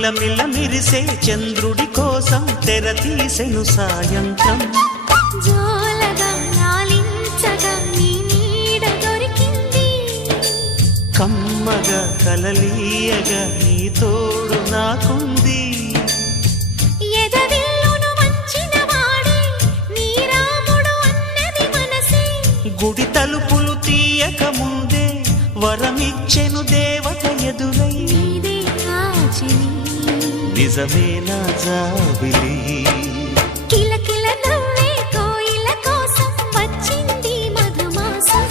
మిలమిల మిరిసే చంద్రుడి కోసం తెర తీసెను సాయంత్రం. కమ్మగా కలలీయగా నీ తోడు నాకుంది. గుడి తలుపులు తీయక ముందే వరమిచ్చెను దేవత ఎదురై. నిజమే నా జాబిలి. కిలకిల నవ్వే కోయిల కోసం వచ్చింది మధుమాసం.